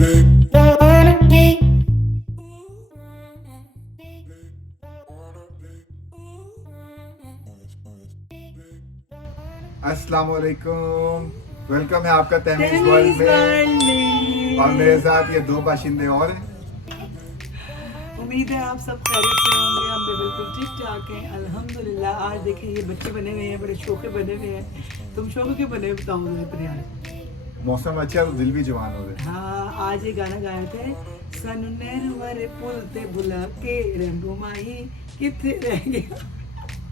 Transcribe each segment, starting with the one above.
अस्सलाम वालेकुम, वेलकम है आपका तहमीज़ वर्ल्ड में। और मेरे साथ ये दो बाशिंदे और हैं। उम्मीद है आप सब खैरियत से होंगे। हम भी बिल्कुल ठीक ठाक हैं अल्हम्दुलिल्लाह। आज देखिए ये बच्चे बने हुए हैं, बड़े शौके बने हुए हैं। तुम शौके के बने बताओ मुझे। मौसम अच्छा है तो दिल भी जवान हो गए। हाँ, आज ये गाना गाए थे, सन नेरवर पुल ते बुला के रेम्बो माही किथे रह गया।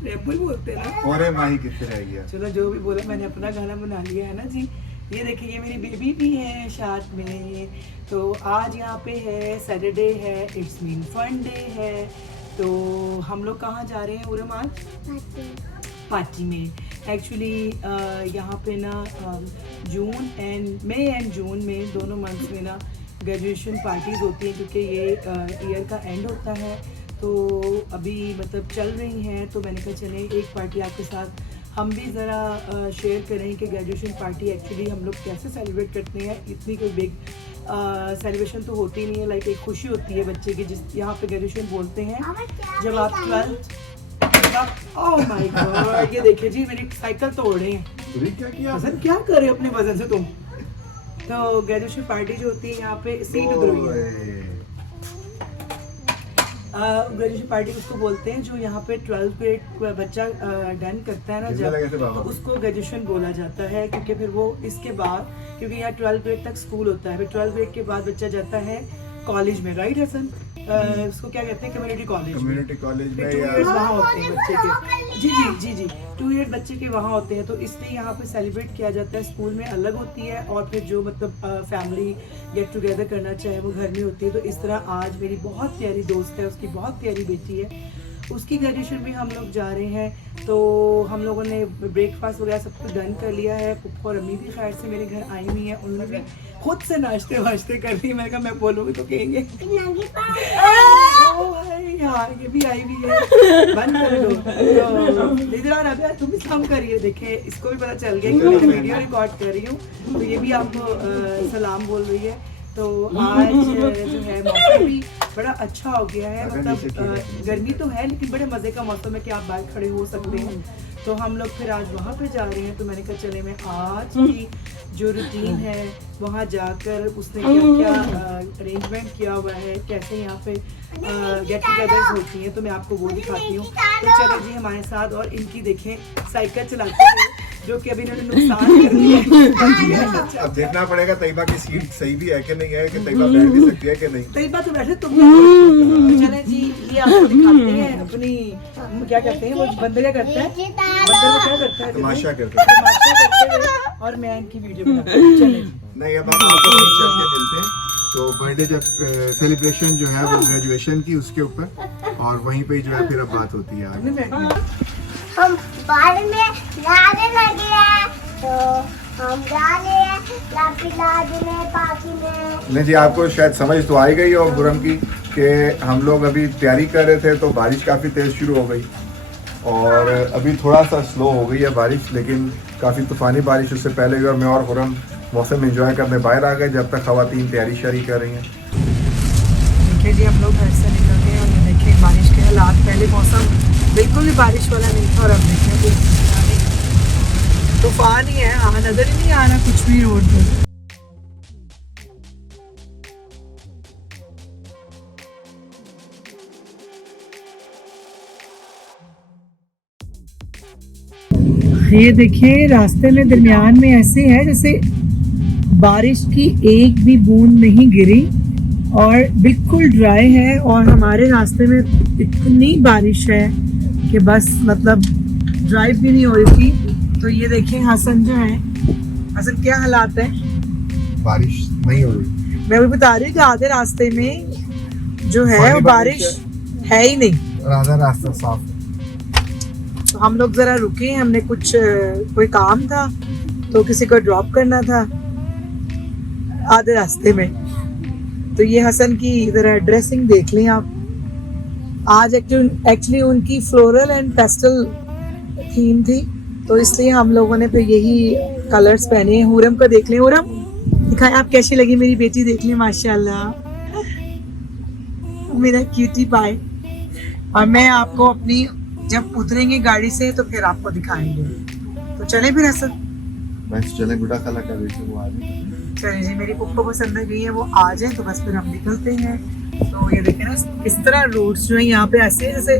रेम्बो ही बोलते हैं ना, और माही कितने रह गया। चलो जो भी बोला, मैंने अपना गाना बना लिया है ना जी। ये देखिए ये मेरी बेबी भी है साथ में। तो आज यहाँ पे है सैटरडे है, इट्स मीन फन डे है। तो हम लोग कहाँ जा रहे हैं उरम आज? पार्टी में। एक्चुअली यहाँ पे ना जून एंड मई एंड जून में दोनों मंथ्स में ना ग्रेजुएशन पार्टीज होती हैं, क्योंकि ये ईयर का एंड होता है। तो अभी मतलब चल रही हैं, तो मैंने कहा चले एक पार्टी आपके साथ हम भी ज़रा शेयर करें कि ग्रेजुएशन पार्टी एक्चुअली हम लोग कैसे सेलिब्रेट करते हैं। इतनी कोई बिग सेलिब्रेशन तो होती नहीं है, लाइक एक खुशी होती है बच्चे की, जिस यहाँ पे ग्रेजुएशन बोलते हैं जब आप 12th। ओह माय गॉड, ये देखिए जी मेरी साइकिल तोड़ रहे हैं। क्या किया? वजन क्या कर रहे हो अपने वजन से तुम? तो ग्रेजुएशन पार्टी जो होती है यहाँ पे सीट उधर हुई है। ग्रेजुएशन पार्टी उसको बोलते हैं जो यहाँ पे 12th ग्रेड बच्चा डन करता है ना, जब तो उसको ग्रेजुएशन बोला जाता है। क्योंकि फिर वो इसके बाद, क्योंकि यहाँ 12th ग्रेड तक स्कूल होता है, फिर 12th ग्रेड के बाद बच्चा जाता है कॉलेज में, राइट हसन? उसको क्या कहते हैं, कम्युनिटी कॉलेज में 2 इयर्स वहाँ होते हैं बच्चे के। जी 2 ईयर बच्चे के वहाँ होते हैं। तो इसलिए यहाँ पे सेलिब्रेट किया जाता है। स्कूल में अलग होती है, और फिर जो मतलब फैमिली गेट टुगेदर करना चाहे वो घर में होती है। तो इस तरह आज मेरी बहुत प्यारी दोस्त है, उसकी बहुत प्यारी बेटी है, उसकी ग्रेजुएशन भी हम लोग जा रहे हैं। तो हम लोगों ने ब्रेकफास्ट वगैरह सब कुछ डन कर लिया है। पुप्पा और अम्मी भी खैर से मेरे घर आई हुई हैं, उन्होंने भी खुद से नाश्ते वाश्ते कर ली। मैं कहा मैं बोलूँगी तो कहेंगे हाँ ये भी आई हुई है, बंद कर दो। तो इधर आ रहा, तुम भी काम करिए। देखिए इसको भी पता चल गया कि मैं वीडियो रिकॉर्ड कर रही हूँ, तो ये भी आपको सलाम बोल रही है। तो आज जो है मौसम भी बड़ा अच्छा हो गया है, मतलब गर्मी तो है लेकिन बड़े मज़े का मौसम है कि आप बाहर खड़े हो सकते हैं। तो हम लोग फिर आज वहाँ पे जा रहे हैं। तो मैंने कहा चले मैं आज की जो रूटीन है वहाँ जाकर उसने क्या क्या अरेंजमेंट किया हुआ है, कैसे यहाँ पे गेट टुगेदर्स होती हैं, तो मैं आपको वो दिखाती हूँ। तो चलो जी हमारे साथ। और इनकी देखें साइकिल चलाते हैं, जो कि अभी इन्होंने नुकसान कर दिया है। अब देखना पड़ेगा तैयबा की सीट सही भी है कि नहीं है, कि तैयबा बैठ भी सकती है कि नहीं। तैयबा तो बैठे, तुम चले जी। ये आपको दिखाते हैं अपनी, क्या कहते हैं वो बंदर क्या करता है, बंदर वो क्या करता है, तमाशा करते हैं। और मैं इनकी वीडियो बनाती हूँ। चले नहीं, अब आप आपको वहीं चल के मिलते हैं। तो बर्थडे जब सेलिब्रेशन जो है वो ग्रेजुएशन की उसके ऊपर, और वहीं पे जो है फिर अब बात होती है आगे। हम बाहर में जाने लगे हैं, तो हम जा रहे हैं लापीलाज में, पार्टी में। नहीं जी, आपको शायद समझ तो आ ही गई और गुरम की कि हम लोग अभी तैयारी कर रहे थे तो बारिश काफ़ी तेज़ शुरू हो गई, और अभी थोड़ा सा स्लो हो गई है बारिश, लेकिन काफ़ी तूफ़ानी बारिश उससे पहले हुई। और मैं और गुरम मौसम एंजॉय करने बाहर आ गए, जब तक ख़वातीन तैयारी शारी कर रही हैं। देखिए जी हम लोग घर से निकल गए, और देखिए बारिश के हालात। पहले मौसम बिल्कुल भी बारिश वाला नहीं था, और अब देखिए तूफान ही है। हाँ, नजर ही नहीं आ रहा कुछ भी रोड पर। ये देखिए रास्ते में दरमियान में ऐसे है जैसे बारिश की एक भी बूंद नहीं गिरी, और बिल्कुल ड्राई है। और हमारे रास्ते में इतनी बारिश है कि बस मतलब ड्राइव भी नहीं हो रही थी। तो ये देखिए हसन जो है, हसन क्या हालात है, बारिश नहीं हो रही। मैं भी बता रही हूँ कि आधे रास्ते में जो है वो बारिश है ही नहीं, आधा रास्ता साफ है। तो हम लोग जरा रुके, हमने कुछ कोई काम था तो किसी को ड्रॉप करना था आधे रास्ते में। तो ये हसन की जरा ड्रेसिंग देख लें आप। आज एक्चुअली उनकी फ्लोरल एंड पेस्टल थीम थी, तो इसलिए हम लोगों ने फिर यही कलर्स पहने हैं। हुरम का देख लें, हुरम दिखाएं आप कैसी लगी मेरी बेटी, देख लें माशाल्लाह मेरा क्यूटी पाए। और मैं आपको अपनी जब उतरेंगे गाड़ी से तो फिर आपको दिखाएंगे। तो चले फिर हसन, बस चले गुड़ा खाला का वेट वो आ जाए। चलिए जी, मेरी पुप्पो पसंद आ गई है, वो आ जाए तो बस फिर हम निकलते हैं। तो ये देखें ना किस तरह रोड्स जो है यहाँ पे ऐसे जैसे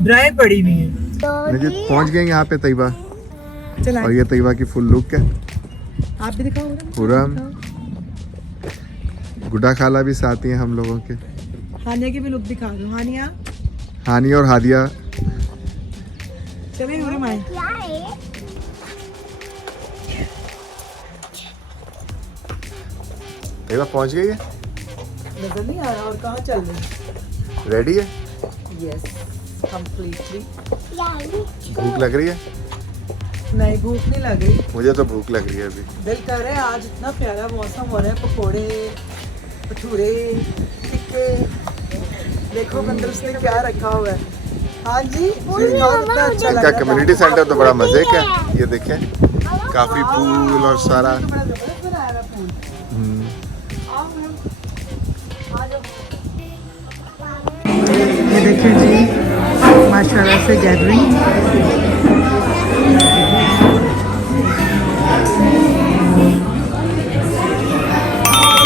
ड्राई पड़ी हुई है। देखिए पहुंच गए यहाँ पे तैयबा, चला और ये तैयबा की फुल लुक है। आप भी दिखाओ हुरम, गुड़ा खाला भी साथ ही हैं हम लोगों के। हानिया की भी लुक दिखा दो। हानिया, हानी और हादिया। चलिए हुरम आए। क्या है? तैयबा पहुंच गई है, नजर नहीं आ रहा। और कहाँ चल रहे? रेडी है, यस कंप्लीटली। क्या है? भूख लग रही है? नहीं भूख नहीं लग रही, मुझे तो भूख लग रही है अभी। दिल कर रहा है आज इतना प्यारा मौसम हो रहा है, पकोड़े भटूरे टिक्के। देखो अंदर उसने क्या रखा हुआ है। हाँ जी बहुत अच्छा लग इनका रहा कम्युनिटी सेंटर तो बड़ा मजे का है। ये देखें काफी फूल और सारा। बड़ा जबरदस्त बनाया हुआ फूल। हम्म, आओ मैम, आ जाओ। ये देखिए जी माशाल्लाह से गैदरिंग।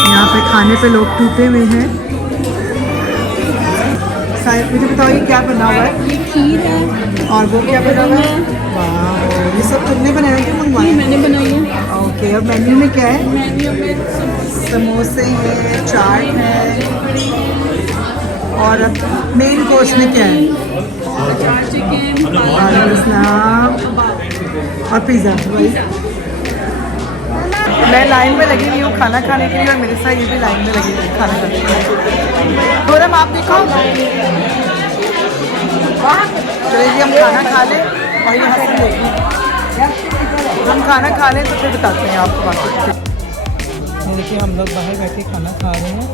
यहाँ पे खाने पे लोग टूटे हुए हैं। शायद मुझे बताओ ये क्या बना हुआ है? ये खीर है और वो क्या बना हुआ है? वाह, ये सब तुमने बनाया कि मंगवाया? मैंने बनाई है। ओके, और मेन्यू में क्या है? मेन्यू में समोसे हैं, चाट है, और मेन कोर्स में क्या है? चार चिकन, वालेकुम अस्सलाम, और पिज़्ज़ा। मैं लाइन में लगी हुई हूँ खाना खाने के लिए, और मेरे साथ ये भी लाइन में लगी हुई है खाना खाने के लिए। थोड़ा आप देखो, चलिए जी हम खाना खा लें और यहाँ से देखें। हम खाना खा लें तो फिर बताते हैं आपको बाकी। देखिए हम लोग बाहर बैठे खाना खा रहे हैं।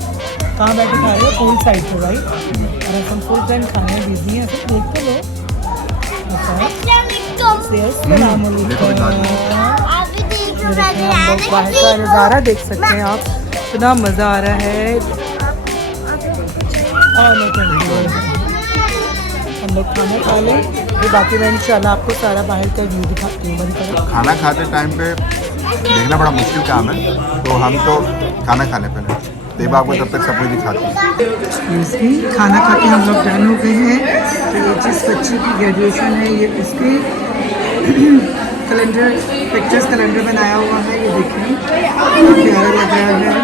कहाँ बैठे खा रहे हैं? पूल साइड पे भाई, और हम फुल टाइम खाने में बिजी हैं। सब देख तो लो। हम लोग बाहर का नज़ारा देख सकते हैं आप, इतना मज़ा आ रहा है। और हम लोग खाना खा लें, फिर बाकी मैं इंशाल्लाह आपको सारा बाहर का व्यू दिखाती हूँ। बंद करो। खाना खाते टाइम पे देखना बड़ा मुश्किल काम है, तो हम तो खाना खाने पे नहीं, तैयबा आपको तब तक सब कुछ दिखाती है। खाना खा के हम लोग डन हो गए हैं। तो ये जिस बच्ची की ग्रेजुएशन है, ये उसके कैलेंडर, पिक्चर्स कैलेंडर बनाया हुआ है। ये देखिए बहुत प्यारा लग रहा है।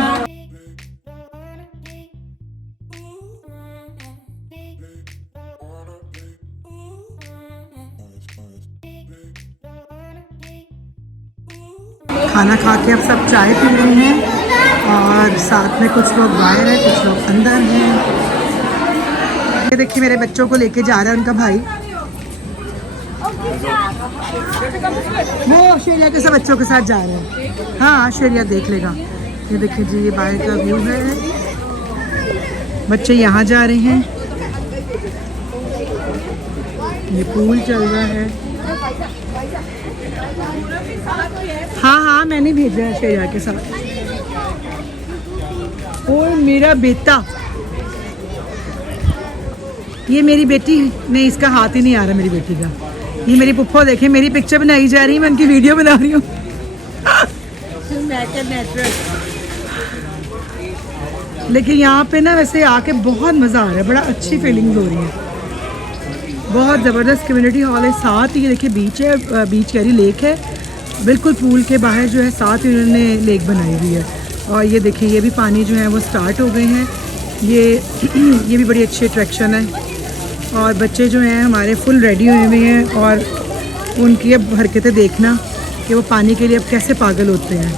खाना खा के अब सब चाय पी रहे हैं, और साथ में कुछ लोग बाहर हैं, कुछ लोग अंदर हैं। ये देखिए मेरे बच्चों को लेके जा रहा है उनका भाई, वो शेरिया के सब बच्चों के साथ जा रहे हैं। हाँ शेरिया देख लेगा। ये देखिए जी ये बाहर का व्यू है, बच्चे यहाँ जा रहे हैं। ये पूल चल रहा है। हाँ हाँ मैंने भेजा है शेरिया के साथ। और मेरा बेटा, ये मेरी बेटी, नहीं इसका हाथ ही नहीं आ रहा मेरी बेटी का। ये मेरी पुप्पो देखे मेरी पिक्चर बनाई जा रही है, मैं उनकी वीडियो बना रही हूँ। लेकिन यहाँ पे ना वैसे आके बहुत मज़ा आ रहा है, बड़ा अच्छी फीलिंग्स हो रही है। बहुत ज़बरदस्त कम्युनिटी हॉल है। साथ ही देखिए बीच है, बीच कह रही लेक है, बिल्कुल पूल के बाहर जो है साथ ही उन्होंने लेक बनाई हुई है। और ये देखिए ये भी पानी जो है वो स्टार्ट हो गए हैं। ये भी बड़ी अच्छी अट्रैक्शन है। और बच्चे जो हैं हमारे फुल रेडी हुए हुए हैं, और उनकी अब हरकतें देखना कि वो पानी के लिए अब कैसे पागल होते हैं।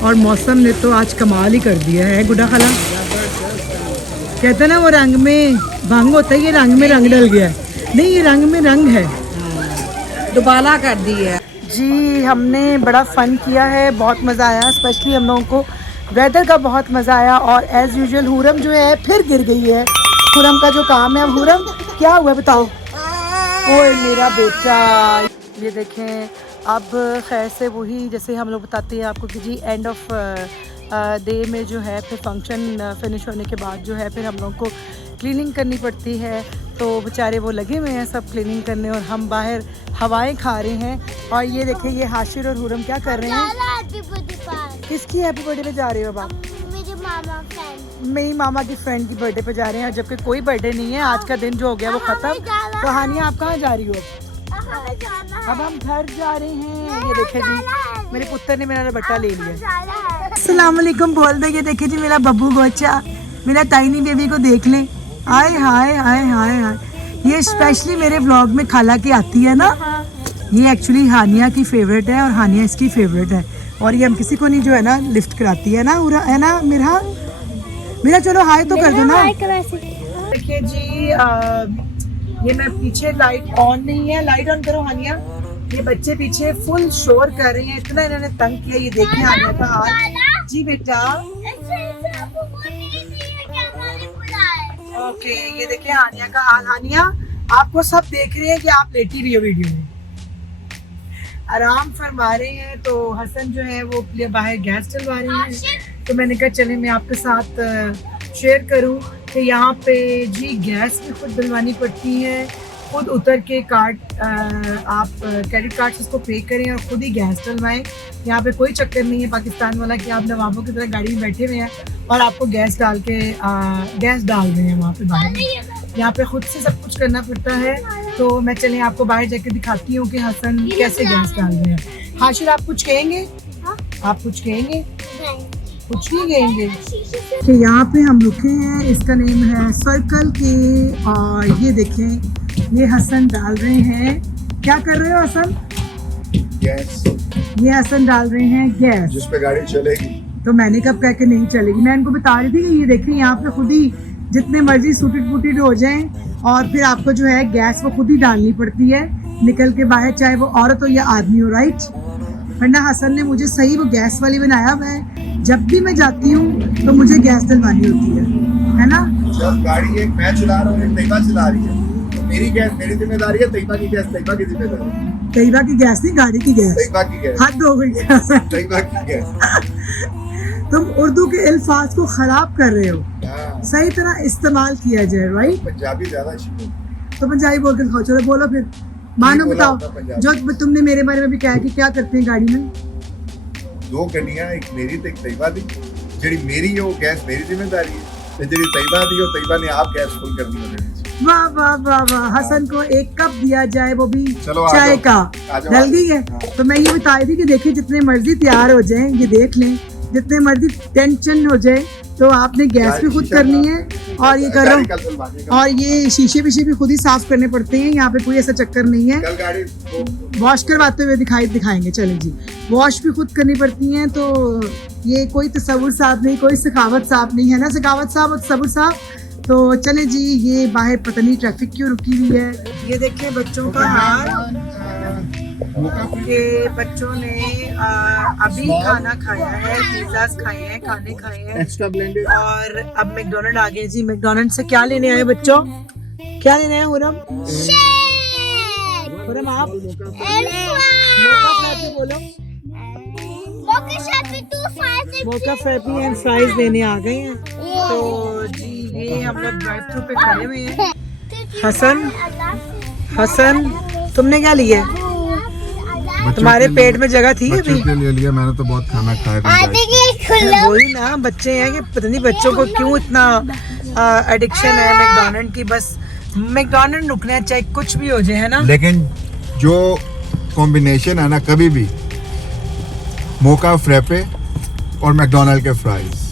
और मौसम ने तो आज कमाल ही कर दिया है। गुड्डा खाला कहते हैं ना वो रंग में भंग होता है, ये रंग में रंग डल गया है। नहीं ये रंग में रंग है, दुबाला कर दी है जी। हमने बड़ा फ़न किया है, बहुत मज़ा आया। स्पेशली हम लोगों को वेदर का बहुत मज़ा आया। और एज़ यूजुअल हुरम जो है फिर गिर गई है। हुरम का जो काम है। अब हुरम क्या हुआ बताओ? ओए मेरा बेटा, ये देखें अब खैर से वही जैसे हम लोग बताते हैं आपको कि जी एंड ऑफ डे में जो है फिर फंक्शन फिनिश होने के बाद जो है फिर हम लोग को क्लीनिंग करनी पड़ती है। तो बेचारे वो लगे हुए हैं सब क्लीनिंग करने और हम बाहर हवाएं खा रहे हैं। और ये देखिए ये हाशिर और हुरम क्या कर रहे हैं? किसकी हैप्पी बर्थडे पे जा रहे हो आप? मेरे मामा फ्रेंड। मेरी मामा की फ्रेंड की बर्थडे पे जा रहे हैं, जबकि कोई बर्थडे नहीं है। आज का दिन जो हो गया वो ख़त्म। तो हानिया आप कहाँ जा रही हो? अब हम घर जा रहे हैं। ये देखे जी मेरे पुत्र ने मेरा बट्टा ले लिया। अस्सलाम वालेकुम बोल दे। ये देखे जी मेरा बब्बू गोचा, मेरा टाइनी बेबी को देख लें। हाय हाय हाय हाय हाय। ये स्पेशली मेरे व्लॉग में खाला की आती है ना। ये एक्चुअली हानिया की फेवरेट है और हानिया इसकी फेवरेट है। और ये हम किसी को नहीं जो है ना लिफ्ट कराती है ना, है ना मेरा चलो हाय तो कर दो ना। देखिए जी ये मैं पीछे लाइट ऑन नहीं है, लाइट ऑन करो हानिया। ये बच्चे पीछे फुल शोर कर रहे हैं, इतना इन्होंने तंग किया। ये देखिए हानिया का हाल। जी बेटा ओके ये देखिए हानिया का हाल। हानिया आपको सब देख रहे हैं कि आप लेटी हुई हो वीडियो में, आराम फरमा रहे हैं। तो हसन जो है वो बाहर गैस चलवा रहे हैं। तो मैंने कहा चले मैं आपके साथ शेयर करूं कि यहाँ पे जी गैस भी खुद डलवानी पड़ती है, खुद उतर के कार्ड आप क्रेडिट कार्ड से उसको पे करें और खुद ही गैस डलवाएं। यहाँ पे कोई चक्कर नहीं है पाकिस्तान वाला कि आप नवाबों की तरह गाड़ी में बैठे हुए हैं और आपको गैस डाल के गैस डाल रहे हैं वहाँ पे बाहर। यहाँ पे खुद से सब कुछ करना पड़ता है। तो मैं चलें आपको बाहर जाके दिखाती हूँ कि हसन कैसे गैस डाल रहे हैं। हाशिर आप कुछ कहेंगे? आप कुछ कहेंगे? कुछ नहीं कहेंगे। तो यहाँ पे हम रुके हैं, इसका नेम है सर्कल के। और ये देखें ये हसन डाल रहे हैं। क्या कर रहे हो हसन? गैस। ये हसन डाल रहे हैं गैस जिस पे गाड़ी चलेगी। तो मैंने कब कह के नहीं चलेगी, मैं इनको बता रही थी कि ये देखें यहाँ पे खुद ही जितने मर्जी सूटेड फूटेड हो जाएं और फिर आपको जो है गैस वो खुद ही डालनी पड़ती है निकल के बाहर, चाहे वो औरत हो या आदमी हो, राइट। वरना हसन ने मुझे सही वो गैस वाली बनाया हुआ है। जब भी मैं जाती हूँ तो मुझे गैस डलवानी होती है ना। जब गाड़ी एक मैं चला रहा हूँ एक तैयबा चला रही है, तो मेरी गैस मेरी जिम्मेदारी है, तैयबा की गैस तैयबा की जिम्मेदारी है। तैयबा की गैस नहीं, गाड़ी की गैस। तैयबा की गैस। हद हो गई तैयबा की गैस। तुम उर्दू के अल्फाज को खराब कर रहे हो, हाँ। सही तरह इस्तेमाल किया जाए, राइट। पंजाबी ज्यादा अच्छी है। तो पंजाबी बोल के दिखाओ, चलो बोलो फिर मानो बताओ। जो तुमने मेरे बारे में भी कहा कि क्या करते हैं गाड़ी में? दो गड्डियां, एक मेरी तो एक तैयबा दी। जेडी मेरी है वो गैस मेरी जिम्मेदारी है, ते जेडी तैयबा दी और तैयबा ने आप गैस फुल करनी है। वाह वाह वाह वाह। हसन को एक कप दिया जाए वो भी चलो आ चाय जाओ, का, आ जाओ, डल गई है। हाँ। तो मैं ये बता रही थी कि देखिए जितने मर्जी तैयार हो जाएं, ये देख लें, जितने मर्जी टेंशन हो जाए तो आपने गैस भी खुद करनी है और ये करो। और ये शीशे विशे भी खुद ही साफ करने पड़ते हैं, यहाँ पे कोई ऐसा चक्कर नहीं है। कल गाड़ी वॉश करवाते हुए दिखाएंगे, चले जी। वॉश भी खुद करनी पड़ती हैं। तो ये कोई तसव्वुर साहब नहीं, कोई सखावत साहब नहीं है ना, सखावत साहब और तसव्वुर साहब। तो चले जी, ये बाहर पता नहीं ट्रैफिक क्यों रुकी हुई है। ये देखिए बच्चों का हाल, ये बच्चों ने अभी खाना खाया है, पिज़्ज़ास खाए हैं, खाने खाए हैं एक्स्ट्रा ब्लेंडेड। और अब मैकडोनल्ड आ गए जी। मैकडोनल्ड से क्या लेने आए बच्चों? क्या लेने आए हुरम? हुरम आप मोका फ्रैपी बोलो। मोका फ्रैपी एंड फ्राइज लेने आ गए हैं। तो जी ये हम लोग ड्राइव थ्रू पे खड़े हुए हैं। हसन तुमने क्या लिया? तुम्हारे पेट में जगह थी अभी? बच्चों के लिए लिया मैंने, तो बहुत खाना खाया। वही ना, बच्चे हैं कि पता नहीं बच्चों को क्यों इतना एडिक्शन है मैकडोनल्ड की। बस मैकडोनल्ड रुकना है चाहे कुछ भी हो जाए, है ना। लेकिन जो कॉम्बिनेशन है ना, कभी भी मोका फ्रैपे और मैकडोनल्ड के फ्राइज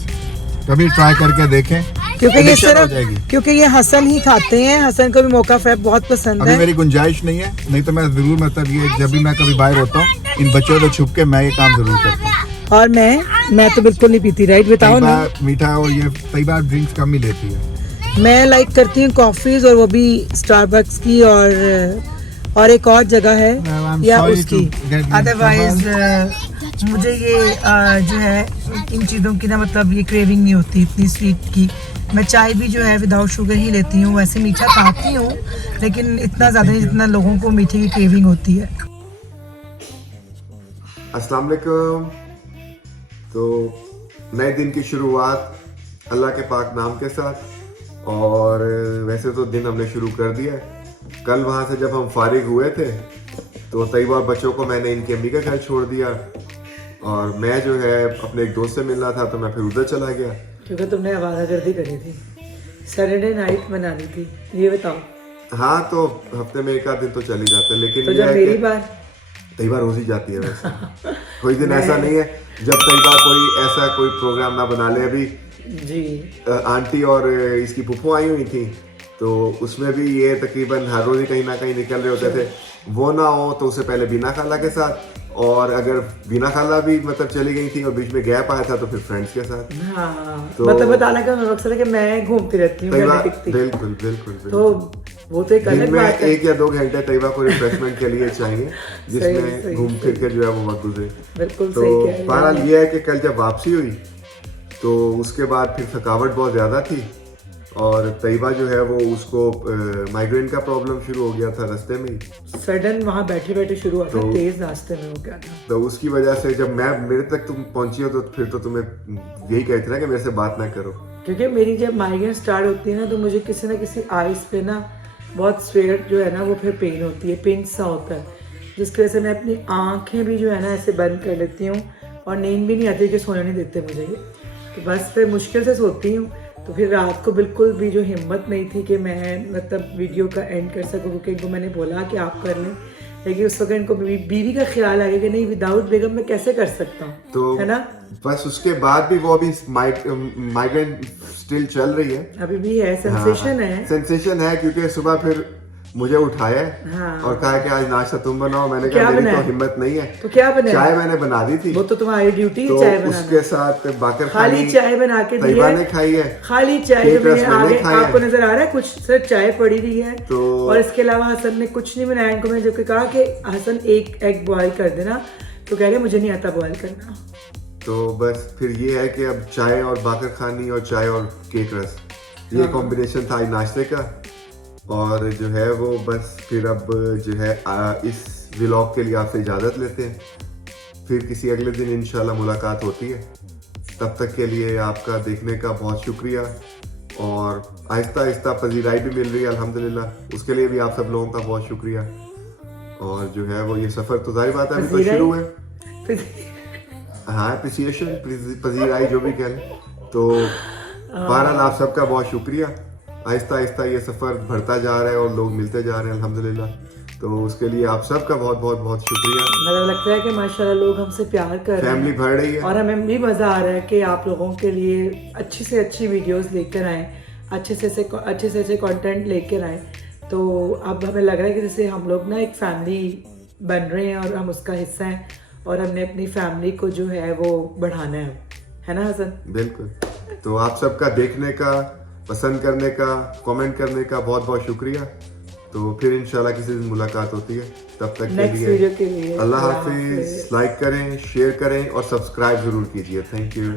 कभी ट्राई करके देखें, क्योंकि ये addiction हो सिर्फ जाएगी। क्योंकि ये हसन ही खाते हैं, हसन को भी मोका फ्रैप बहुत पसंद अभी है। मेरी गुंजाइश नहीं है, नहीं तो मैं जरूर, मतलब ये जब भी मैं कभी बाहर होता हूँ इन बच्चों को छुप के मैं ये काम जरूर करता हूँ। और मैं तो बिल्कुल नहीं पीती, राइट, बताओ ना। तैयबा मीठा और ये तैयबा ड्रिंक्स कम ही लेती है। मैं लाइक करती हूँ कॉफीज, और वो भी स्टारबक्स की और एक और जगह है I'm या sorry उसकी। to get you अदरवाइज मुझे ये जो है इन चीज़ों की ना, मतलब ये क्रेविंग नहीं होती इतनी स्वीट की। मैं चाय भी जो है विदाउट शुगर ही लेती हूँ। वैसे मीठा खाती हूँ लेकिन इतना ज़्यादा नहीं जितना लोगों को मीठे की क्रेविंग होती है। अस्सलाम वालेकुम। तो नए दिन की शुरुआत अल्लाह के पाक नाम के साथ, और वैसे तो दिन हमने शुरू कर दिया है। कल वहाँ से जब हम फारिग हुए थे तो तैयबा बच्चों को मैंने इनकी अम्मी के घर छोड़ दिया, और मैं जो है अपने एक दोस्त से मिलना था तो मैं फिर उधर चला गया। क्योंकि तुमने आवारागर्दी करी थी, सैटरडे नाइट मनानी थी, ये बताओ। हाँ, तो हफ्ते में एक आध दिन तो चल ही जाता है, लेकिन तो ये जब है मेरी कि बार तैयबा रोज ही जाती है वैसे। कोई दिन ऐसा नहीं है जब तैयबा कोई ऐसा कोई प्रोग्राम ना बना ले। अभी जी आंटी और इसकी फूफू आई हुई थी, तो उसमें भी ये तकरीबन हर रोज ही कहीं ना कहीं निकल रहे होते थे। वो ना हो तो उससे पहले बीना खाला के साथ, और अगर बीना खाला भी मतलब चली गई थी और बीच में गैप आया था तो फिर फ्रेंड्स के साथ। हाँ, तो- मतलब बताने का मकसद है कि मैं घूमती रहती हूँ, मैं तैयबा नहीं टिकती। बिल्कुल बिल्कुल बिल्कुल। तो वो तो एक दिन अलग में बात है। 1 या 2 घंटे तैयबा को रिफ्रेशमेंट के लिए चाहिए, सही, जिसमें घूम फिर के जो है वो वक्त गुजरे। बिल्कुल तो सही कह रहे बहरहाल हैं। ये है कि कल जब वापसी हुई तो उसके बाद फिर थकावट बहुत ज़्यादा थी, और तैयबा जो है वो उसको माइग्रेन का प्रॉब्लम शुरू हो गया था रास्ते में ही। सडन वहाँ बैठे बैठे शुरू हुआ था, तो- तेज रास्ते में हो गया था। तो उसकी वजह से जब मैं मेरे तक तुम पहुंची हो तो फिर तो तुम्हें यही कहती ना कि मेरे से बात ना करो। क्योंकि मेरी जब माइग्रेन स्टार्ट होती है ना तो मुझे किसी ना किसी आइस पे ना बहुत स्वेट जो है ना वो फिर पेन होती है, पिंच सा होता है, जिसकी वजह से मैं अपनी आंखें भी जो है ना ऐसे बंद कर लेती हूँ, और नींद भी नहीं आती कि सोने नहीं देते मुझे ये। तो बस फिर मुश्किल से सोती हूँ। तो फिर रात को बिल्कुल भी जो हिम्मत नहीं थी कि मैं मतलब वीडियो का एंड कर सकूँ, क्योंकि इनको मैंने बोला कि आप कर लें, लेकिन उस वक्त इनको बीवी का ख्याल आ गया कि नहीं, विदाउट बेगम मैं कैसे कर सकता हूँ, तो है ना। बस उसके बाद भी वो अभी माइग्रेन स्टिल चल रही है। अभी भी है, सेंसेशन है। सेंसेशन है, क्योंकि सुबह फिर मुझे उठाया हाँ। और कहा कि आज नाश्ता तुम बनाओ। मैंने क्या कहा मेरी बनाया? तो हिम्मत नहीं है। तो क्या बनाया? चाय मैंने बना दी थी, वो तो तुम्हारी ड्यूटी तो चाय बनाना। उसके साथ बाकर खाली चाय बना के दी तैयबा है, ने खाई है। खाली चाय केक जो मैंने रस मैंने आगे खाया है। आपको नजर आ रहा है, कुछ सिर्फ चाय पड़ी रही है। तो- और इसके अलावा हसन ने कुछ नहीं बनाया। इनको मैंने जबकि कहा कि हसन एक एग बॉयल कर देना, तो कह रहे मुझे नहीं आता बॉयल करना। तो बस फिर ये है कि अब चाय और बाकर खानी और चाय और केक रस, ये हाँ। कॉम्बिनेशन था आज नाश्ते का। और जो है वो बस फिर अब जो है इस व्लॉग के लिए आपसे इजाज़त लेते हैं। फिर किसी अगले दिन इंशाल्लाह मुलाकात होती है। तब तक के लिए आपका देखने का बहुत शुक्रिया, और आहिस्ता आहिस्ता पजीराई भी मिल रही है अल्हम्दुलिल्लाह, उसके लिए भी आप सब लोगों का बहुत शुक्रिया। और जो है वो ये सफ़र तो जाहिर बात है अभी तो पजीराई? शुरू है। हाँ, अप्रिसिएशन, पजीराई जो भी कह लें। तो बहरहाल आप सबका बहुत शुक्रिया। आहिस्ता आहिस्ता ये सफ़र बढ़ता जा रहा है और लोग मिलते जा रहे हैं अल्हम्दुलिल्लाह, तो उसके लिए आप सबका बहुत बहुत बहुत शुक्रिया। मतलब लगता है कि माशाल्लाह लोग हमसे प्यार कर रहे फैमिली हैं, बढ़ रही है, और हमें भी मज़ा आ रहा है कि आप लोगों के लिए अच्छी से अच्छी वीडियोस लेकर आए, अच्छे से अच्छे कंटेंट लेकर आए। तो अब हमें लग रहा है कि जैसे हम लोग ना एक फैमिली बन रहे हैं और हम उसका हिस्सा हैं, और हमने अपनी फैमिली को जो है वो बढ़ाना है ना हसन? बिल्कुल। तो आप सबका देखने का, पसंद करने का, कमेंट करने का बहुत बहुत शुक्रिया। तो फिर इंशाल्लाह किसी दिन मुलाकात होती है। तब तक के नेक्स्ट वीडियो के लिए लिए अल्लाह अल्लाह हाफिज। हाफिज। लाइक करें, शेयर करें और सब्सक्राइब जरूर कीजिए। Thank you.